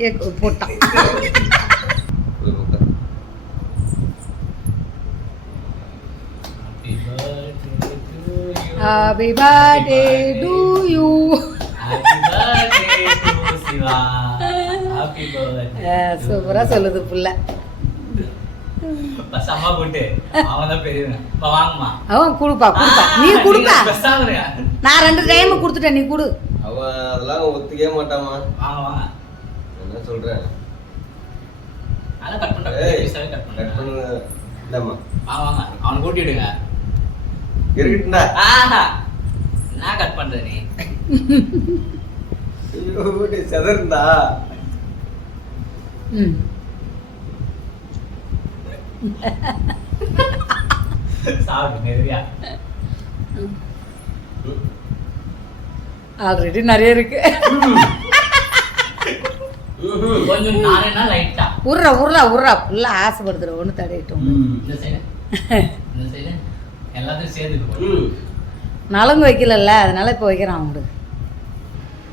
Cake போட்டான். Happy birthday to you. Happy birthday to Siva. Happy birthday. சூப்பரா சொல்லுது புள்ள. பஸ் அம்மா போட்டு அவன் தான் பெரியவன். வாங்கம்மா. அவன் குடுப்பா குடுப்பா. நீ குடுப்பா. பஸ்ஸாவறியா? நான் 2 டைம் கொடுத்துட்டேன், நீ குடு. அவன் அதெல்லாம் ஒத்துக்கவே மாட்டாமா. வாங்க வாங்க. என்ன சொல்றேன்? அத கட் பண்றேன். பீஸாவே கட் கட் பண்ணு. இல்லம்மா. வாங்க வாங்க. அவனை கூட்டி விடுங்க. இருக்கட்டும்டா. ஆஹா. நான் கட் பண்றேன் நீ. ஐயோ நீ சதர்ந்தா. சாப்பிடு நிறையா. ஆல்ரெடி நிறைய இருக்கு. கொஞ்சம் நானேனா லைட்டா. உர்றா உர்றா உர்றா புள்ள ஆசைப்படுத்துற ஒண்ணு தடையிட்டோம். இந்த சைடு. இந்த சைடு. எல்லாத்தையும் சேர்த்து நலங்கு வைக்கலல்ல, அதனால இப்போ வைக்கிறான் அவங்களுக்கு.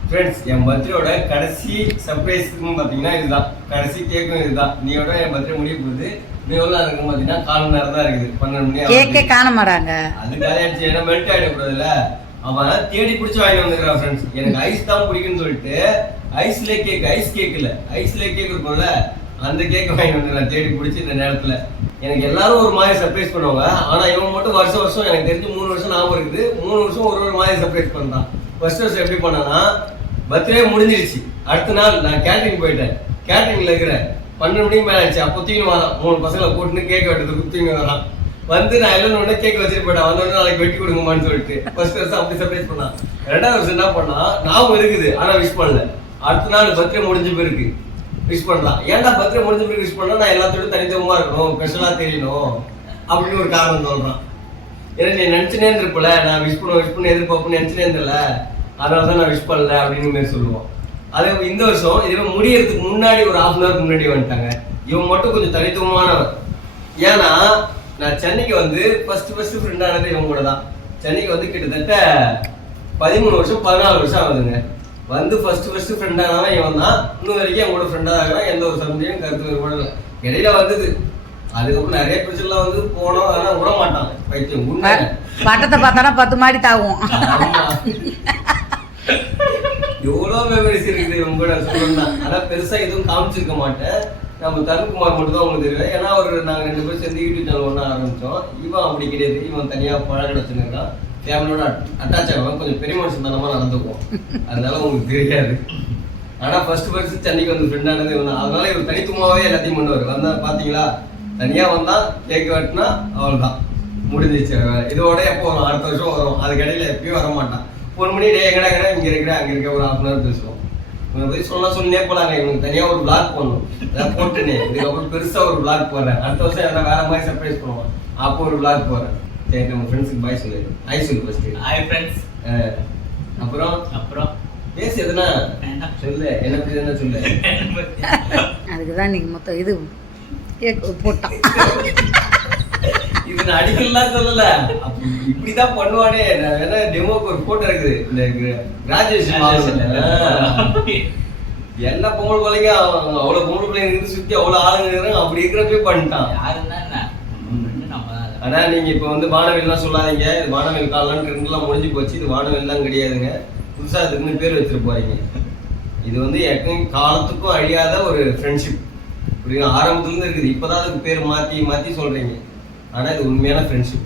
ஃப்ரெண்ட்ஸ், என் பர்த்டேயோட கடைசி சர்ப்ரைஸுக்கும் பார்த்தீங்கன்னா இதுதான், கடைசி கேக்கும் இதுதான். நீயோட என் பர்த்டே முடிய போகுது. நீ எவ்வளோ நேரம் இருக்கும் பார்த்தீங்கன்னா 4 மணி நேரம் தான் இருக்குது. 12 மணி கேக்கே காண மாட்டாங்க. அதுக்காக ஆயிடுச்சு, ஏன்னா மெல்ட் ஆகிடக்கூடாதுல்ல. அவன் தேடி பிடிச்சி வாங்கி வந்துக்கிறான் ஃப்ரெண்ட்ஸ். எனக்கு ஐஸ் தான் பிடிக்குன்னு சொல்லிட்டு ஐஸ்லே கேக், ஐஸ் கேக் இல்லை, ஐஸ்லே கேக் இருக்கும்ல, அந்த கேக் வாங்கி வந்துக்கிறான் தேடி பிடிச்சி இந்த நேரத்தில். எனக்கு எல்லாரும் ஒரு மாதிரி சர்ப்ரைஸ் பண்ணுவாங்க. ஆனால் இவன் மட்டும் வருஷம் எனக்கு தெரிஞ்சு 3 வருஷம் ஞாபகம் இருக்குது. 3 வருஷம் ஒரு மாதிரி சர்ப்ரைஸ் பண்ணுறான். ஃபர்ஸ்ட் வருஷம் எப்படி பண்ணான்னா, பர்த்டே முடிஞ்சிருச்சு, அடுத்த நாள் நான் கேட்டரிங் போயிட்டேன். கேட்டரிங்ல இருக்கிறேன், 12 மணிக்கு மேலே ஆச்சு. அப்போ தூக்கி வரான், 3 பசங்களை போட்டுன்னு கேக் வெட்டுறதுக்கு தூக்கி வரான். வந்து நான் எல்லாம் உடனே கேக் வச்சுட்டு போயிட்டேன். வந்தோடனே நாளைக்கு வெட்டி கொடுங்கம்மான்னு சொல்லிட்டு ஃபர்ஸ்ட் வருஷம் அப்படி சர்ப்ரைஸ் பண்ணான். 2வது வருஷம் என்ன பண்ணா, ஞாபகம் இருக்குது ஆனா விஷ் பண்ணல. அடுத்த நாள் பர்த்டே முடிஞ்ச பிறகு விஷ் பண்ணலாம். ஏன்டா பர்த்டே முடிஞ்ச பிறகு விஷ் பண்ணா, நான் எல்லாத்தோட தனித்துவமா இருக்கணும், ஸ்பெஷலா தெரியணும் அப்படின்னு ஒரு காரணம் சொல்றான். ஏன்னா நீ நினைச்சுனே இருந்திருப்பல, நான் விஷ் பண்ண எதிர்பார்ப்புன்னு நினைச்சுனே இருந்தல, அதனாலதான் நான் விஷ் பண்ணல அப்படின்னு மாதிரி சொல்லுவோம். அதே இந்த வருஷம் இதுவே முடியறதுக்கு முன்னாடி ஒரு 1/2 hour முன்னாடி வந்துட்டாங்க. இவன் மட்டும் கொஞ்சம் தனித்துவமானவன். ஏன்னா நான் சென்னைக்கு வந்து ஃபர்ஸ்ட் ஃப்ரெண்ட் ஆனது இவங்க கூட தான். சென்னைக்கு வந்து கிட்டத்தட்ட 13 வருஷம் 14 வருஷம் ஆகுதுங்க. வந்து ஃபர்ஸ்ட் ஃப்ரெண்ட் ஆனவன் இவன் தான். இன்னும் வரைக்கும் என் கூட ஃப்ரெண்டாக இருக்கிறான். எந்த ஒரு சந்தையும் கருத்து வேறுபாடு இல்லை. இடையில வந்தது, அதுக்கப்புறம் நிறைய பிரச்சனை வந்து போனோம், அதெல்லாம் விட மாட்டான் பைத்தியம். உண்மை பட்டத்தை பார்த்தானா 10 மாடி தாகும். எவ்வளோ மெமரிஸ் இருக்குது இவங்க கூட சொல்லணும்னா. ஆனால் பெருசாக எதுவும் காமிச்சிருக்க மாட்டேன். நம்ம தருண்குமார் மட்டும் தான் உங்களுக்கு தெரியும். ஏன்னா நாங்கள் 2 பேரும் சேர்ந்து யூடியூப் சேனல் ஒன்றா ஆரம்பித்தோம். இவன் அப்படி கிடையாது, இவன் தனியாக பழக்கடை வச்சுருக்கான். ஃபேமிலியோட அட்டாச் ஆகும், கொஞ்சம் பெரிய மனுஷன் தனமாக நடந்துக்குவோம், அதனால உங்களுக்கு தெரியாது. ஆனால் ஃபர்ஸ்ட் சென்னைக்கு வந்து ஃப்ரெண்டானது இவன் தான். அதனால இவர் தனித்துவமாகவே எல்லாத்தையும் பண்ணுவார். வந்தால் பார்த்தீங்களா, தனியாக வந்தால் கேக் வெட்டினா அவள் தான் முடிஞ்சிச்சு. இதோட எப்போ வரும், அடுத்த வருஷம் வரும். அதுக்கு இடையில எப்பயும் வர மாட்டான். 1 மணி டே எங்கடா இங்கே இருக்கிறேன், அங்கே இருக்க, ஒரு 1/2 hour பேசுவோம். இவங்க போய் சொல்லினே போலாங்க. இவனுக்கு தனியாக ஒரு பிளாக் பண்ணணும், அதான் போட்டுனே. இதுக்கப்புறம் பெருசாக ஒரு பிளாக் போடுறேன். அடுத்த வருஷம் எதனா வேற மாதிரி சர்ப்ரைஸ் பண்ணுவான், அப்போ ஒரு பிளாக் போடுறேன். சரி, நம்ம ஃப்ரெண்ட்ஸுக்கு பாய் சொல்லு. ஹாய் சொல்லு ஃபர்ஸ்ட். Hi friends. அப்புறம் பேசி எதுனா சொல்லு, என்ன பத்தி என்ன சொல்லு. அதுக்கு தான் இன்னைக்கு மொத்தம் இது கேக் போட்டான். இது நான் அடிக்கலாம் சொல்லல, இப்படிதான் பண்ணுவானே. நான் வேணா டெமோக்கு ஒரு போட்டோ இருக்குது, இந்த கிராஜுவேஷன் எல்லா பொங்கல் பிள்ளைங்க, அவ்வளவு பொங்கல் பிள்ளைங்க இருந்து சுத்தி அவ்வளவு ஆளுங்க இருக்கிறாங்க. அப்படி இருக்கிறப்பே பண்ணிட்டான். ஆனா நீங்க இப்ப வந்து வானவில்லாம் சொல்லாதீங்க. இது வானவில் காலம்னு 2 முடிஞ்சு போச்சு. இது வானவில் தான் கிடையாதுங்க, புதுசா அதுக்குன்னு பேர் வச்சிட்டு போறீங்க. இது வந்து எப்பவும் காலத்துக்கும் அழியாத ஒரு ஃப்ரெண்ட்ஷிப். புரியுது, ஆரம்பத்துல இருந்து இருக்குது. இப்பதான் அதுக்கு பேர் மாத்தி சொல்றீங்க. ஆனா இது உண்மையான ஃப்ரெண்ட்ஷிப்.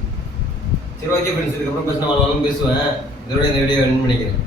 சரி, ஓகே ஃப்ரெண்ட்ஸ், இதுக்கப்புறம் பேசினா பேசுவேன். இதோட இந்த வீடியோ எண்ட் பண்ணிக்கிறேன்.